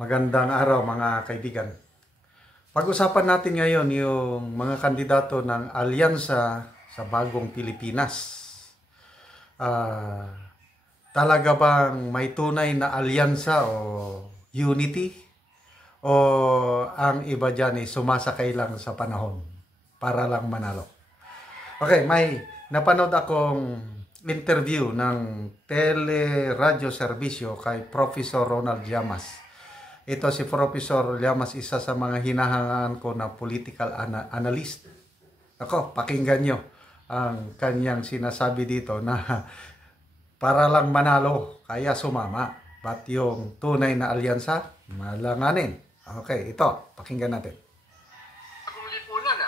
Magandang araw mga kaibigan. Pag-usapan natin ngayon yung mga kandidato ng Alyansa sa Bagong Pilipinas. Talaga bang may tunay na alyansa o unity? O ang iba dyan ay sumasakay lang sa panahon para lang manalo? Okay, may napanood akong interview ng Tele-Radio Serbisyo kay Professor Ronald Llamas. Ito si Professor Llamas, isa sa mga hinahangaan ko na political analyst. Ako, pakinggan nyo ang kanyang sinasabi dito na para lang manalo, kaya sumama. But yung tunay na alyansa, malanganin. Okay, ito, pakinggan natin. Kung lipunan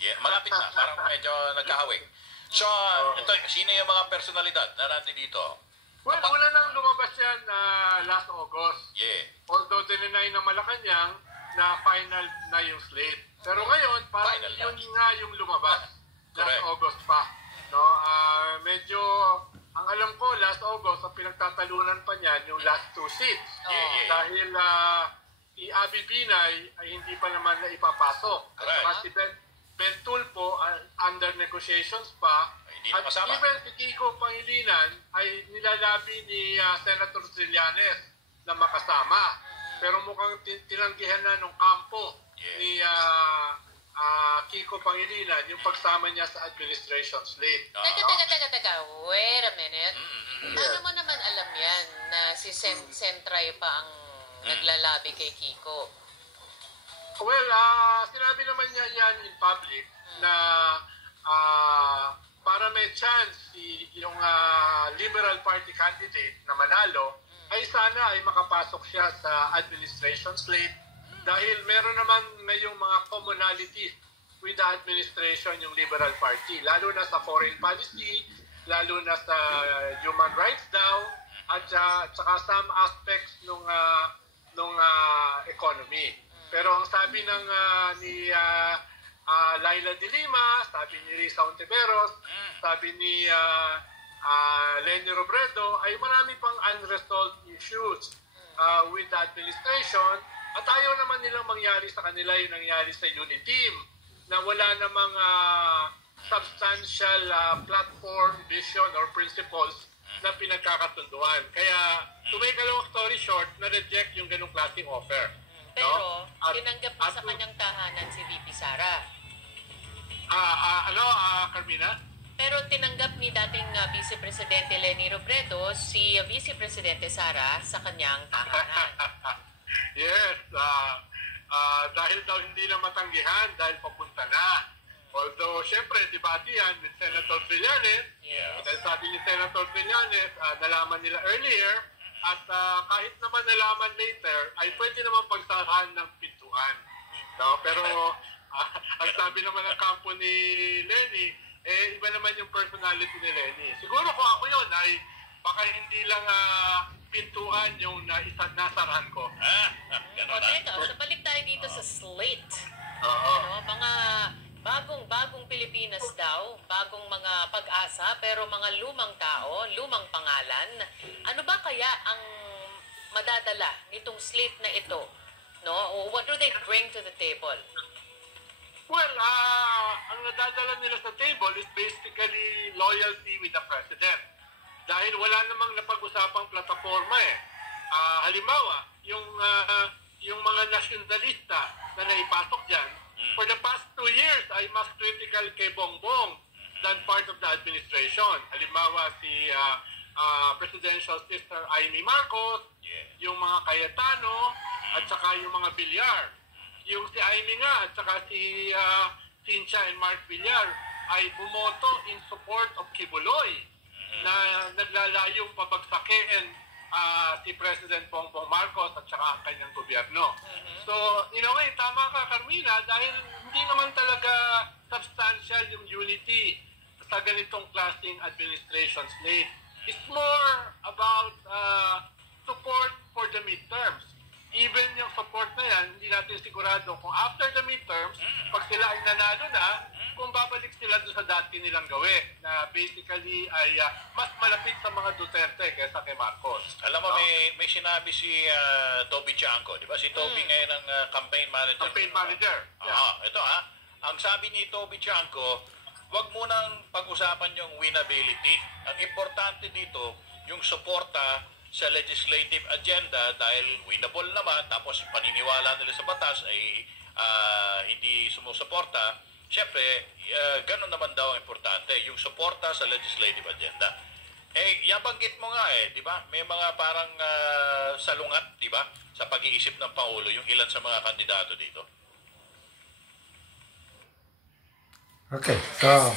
Yeah, malapit na, parang medyo nagkahawig. So, ito, sino yung mga personalidad na nandito dito? Well, una nang lumabas yan last August. Yeah. Although dininay ng Malacanang na final na yung slate. Pero ngayon, parang Final yun na. nga yung lumabas. Last Correct. August pa. No, medyo, ang alam ko, last August, ang pinagtatalunan pa niyan yung last two seats. Yeah. Dahil si Abby Binay ay hindi pa naman na ipapasok. At Correct. saka si Ben Tulfo, under negotiations pa. Hindi na At kasama. even si Kiko Pangilinan ay nilalabi ni Senator Trillanes na makasama. Pero mukhang tinanggihan na nung kampo ni Kiko Pangilinan yung pagsama niya sa administration slate. Teka. Wait a minute. Ano mo naman alam yan na si Sentray pa ang naglalabi kay Kiko? Well, sinabi naman niya yan in public na para may chance yung Liberal Party candidate na manalo, ay sana ay makapasok siya sa administration slate dahil meron naman ngayong mga commonalities with the administration yung Liberal Party, lalo na sa foreign policy, lalo na sa human rights daw, at saka some aspects nung economy. Pero ang sabi ng ni Laila de Lima, sabi ni Risa Ontiveros, sabi ni Leni Robredo, ay marami pang unresolved issues with the administration at ayaw naman nilang mangyari sa kanila yung nangyari sa Uniteam na wala namang substantial platform, vision, or principles na pinagkakatunduan. Kaya, to make a long story short, na-reject yung ganung klaseng offer. Pero, tinanggap mo sa kanyang tahanan si VP Sara. Carmina? Pero tinanggap ni dating Vice Presidente Leni Robredo si Vice Presidente Sara sa kanyang tahanan. Yes. Dahil daw hindi na matanggihan, dahil papunta na. Although, syempre, debate yan with Senator Trillanes. Yes. Dahil sabi ni Senator Trillanes, nalaman nila earlier, at kahit naman nalaman later, ay pwede naman pagsarahan ng pintuan. No? Pero, ang sabi naman ng kampo ni Leni, iba naman yung personality ni Leni. Siguro kung ako yun, ay baka hindi lang pintuan yung nasarahan ko. O teka, so balik tayo dito sa slate. Oo. Mga bagong Pilipinas daw, bagong mga pag-asa, pero mga lumang tao, lumang pangalan. Ano ba kaya ang madadala nitong slate na ito? No? O what do they bring to the table? Well, ang nadadala nila sa table is basically loyalty with the president. Dahil wala namang napag-usapang plataforma halimbawa, yung mga nasyonalista na naipasok dyan, for the past 2 years ay mas critical kay Bongbong than part of the administration. Halimbawa, si Presidential Sister Amy Marcos, yung mga Cayetano, at saka yung mga Villar. Yung si Amy nga at saka si Cynthia and Mark Villar ay bumoto in support of Kibuloy na naglalayong pabagsakin si President Bongbong Marcos at saka ang kanyang gobyerno. So, in a way, tama ka, Carmina, dahil hindi naman talaga substantial yung unity sa ganitong klaseng administration slate. It's more about support for the midterms. even yung support na yan, hindi natin sigurado kung after the midterms, pag sila ay nanalo na, kung babalik sila doon sa dati nilang gawin, na basically ay mas malapit sa mga Duterte kaysa kay Marcos. Alam mo, may sinabi si Toby Chanco, di ba? Si Toby ngayon ang campaign manager. Campaign manager. Yeah. Ito ang sabi ni Toby Chanco, wag munang pag-usapan yung winnability. Ang importante dito, yung suporta sa legislative agenda dahil winnable naman, tapos paniniwala nila sa batas ay hindi sumusuporta. Siyempre, ganun naman daw ang importante, yung suporta sa legislative agenda. Yabanggit mo nga di ba? May mga parang salungat, di ba? Sa pag-iisip ng Pangulo, yung ilan sa mga kandidato dito. Okay, so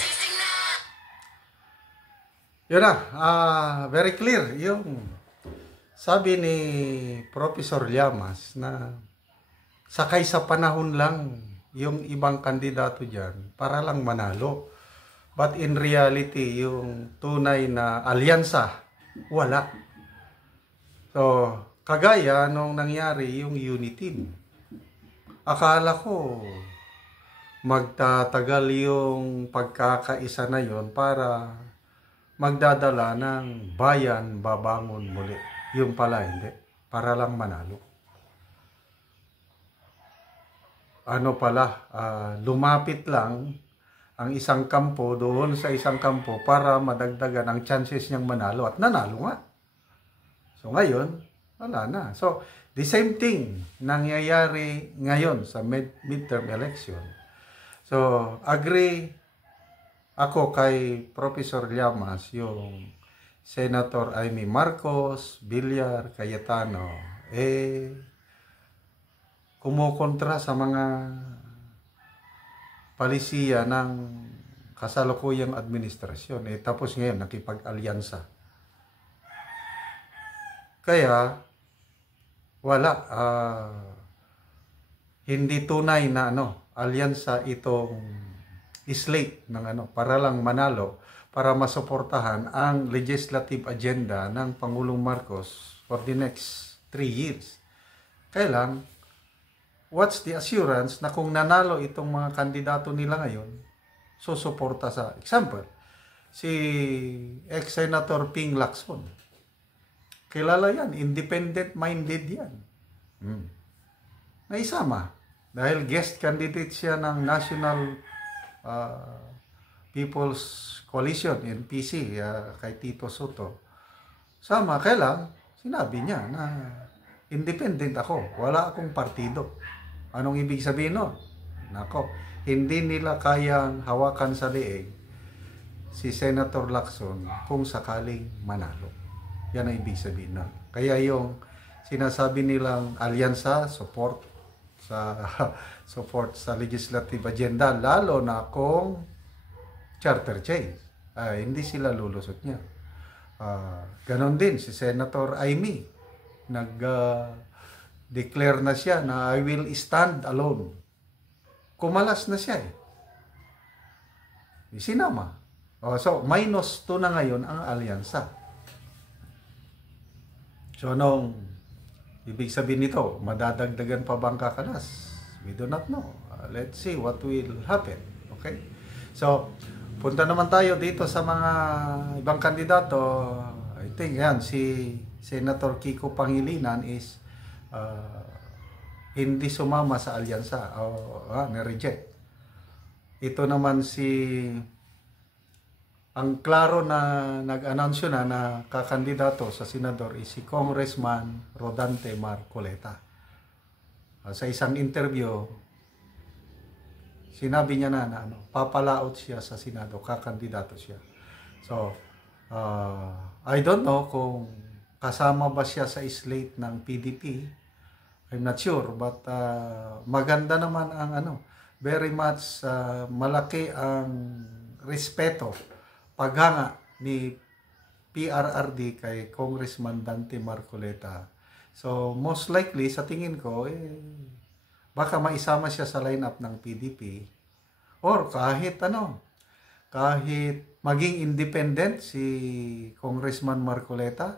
yun na, very clear yung sabi ni Professor Llamas na sakay sa panahon lang yung ibang kandidato dyan para lang manalo. But in reality, yung tunay na alyansa, wala. So, kagaya nung nangyari yung unity. Akala ko magtatagal yung pagkakaisa na yon para magdadala ng bayan babangon muli. Yung pala hindi, para lang manalo. Ano pala, lumapit lang ang isang kampo doon sa isang kampo para madagdagan ang chances niyang manalo at nanalo nga. So ngayon, wala na. So the same thing nangyayari ngayon sa midterm election. So agree ako kay Professor Llamas, yung Senator Amy Marcos, Villar, Cayetano, kumukontra sa mga palisiya ng kasalukuyang administrasyon. Tapos ngayon, nakipag-alyansa. Kaya, wala. Hindi tunay na alyansa itong slate ng para lang manalo, para masuportahan ang legislative agenda ng Pangulong Marcos for the next 3 years. Kailan, what's the assurance na kung nanalo itong mga kandidato nila ngayon, susuporta sa, example, si ex-Senator Ping Lacson. Kilala yan, independent-minded yan. Naisama. Dahil guest candidate siya ng National People's Coalition, NPC, kay Tito Soto. Sama, kailan, sinabi niya na independent ako, wala akong partido. Anong ibig sabihin nun? Nako, hindi nila kayang hawakan sa leeg si Senator Lacson kung sakaling manalo. Yan ang ibig sabihin nun. Kaya yung sinasabi nilang alyansa, support sa legislative agenda, lalo na kung charter change, hindi sila lulusot niya. Ganon din si Senator Amy, nag-declare na siya na I will stand alone. Kumalas na siya Sinama. So, -2 na ngayon ang alyansa. So, anong ibig sabihin nito? Madadagdagan pa bang kakalas? We do not know. Let's see what will happen. Okay? So, punta naman tayo dito sa mga ibang kandidato. I think yan, si Senator Kiko Pangilinan is hindi sumama sa alyansa o na-reject. Ito naman ang klaro na nag-announce na kakandidato sa senador is si Congressman Rodante Marcoleta. Sa isang interview, sinabi niya na papalaot siya sa Senado, kakandidato siya. So, I don't know kung kasama ba siya sa slate ng PDP. I'm not sure, but maganda naman ang very much malaki ang respeto, paghanga ni PRRD kay Congressman Dante Marcoleta. So, most likely, sa tingin ko, baka maisama siya sa lineup ng PDP. Or kahit maging independent si Congressman Marcoleta,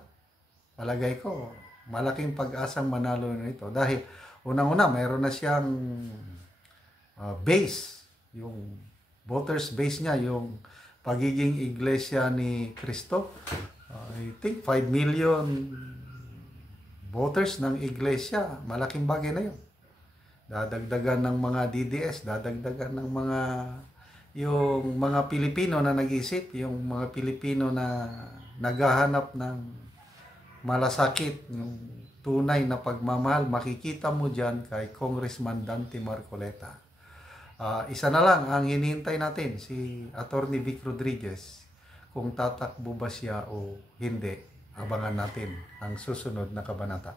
palagay ko, malaking pag-asang manalo nito dahil unang-una mayroon na siyang base, yung voters base niya, yung pagiging iglesia ni Cristo. I think 5 million voters ng iglesia, malaking bagay na yun. Dadagdagan ng mga DDS, dadagdagan ng yung mga Pilipino na nag-isip, yung mga Pilipino na naghahanap ng malasakit, yung tunay na pagmamahal, makikita mo dyan kay Congressman Dante Marcoleta. Isa na lang ang hinihintay natin, si Attorney Vic Rodriguez, kung tatakbo ba siya o hindi. Abangan natin ang susunod na kabanata.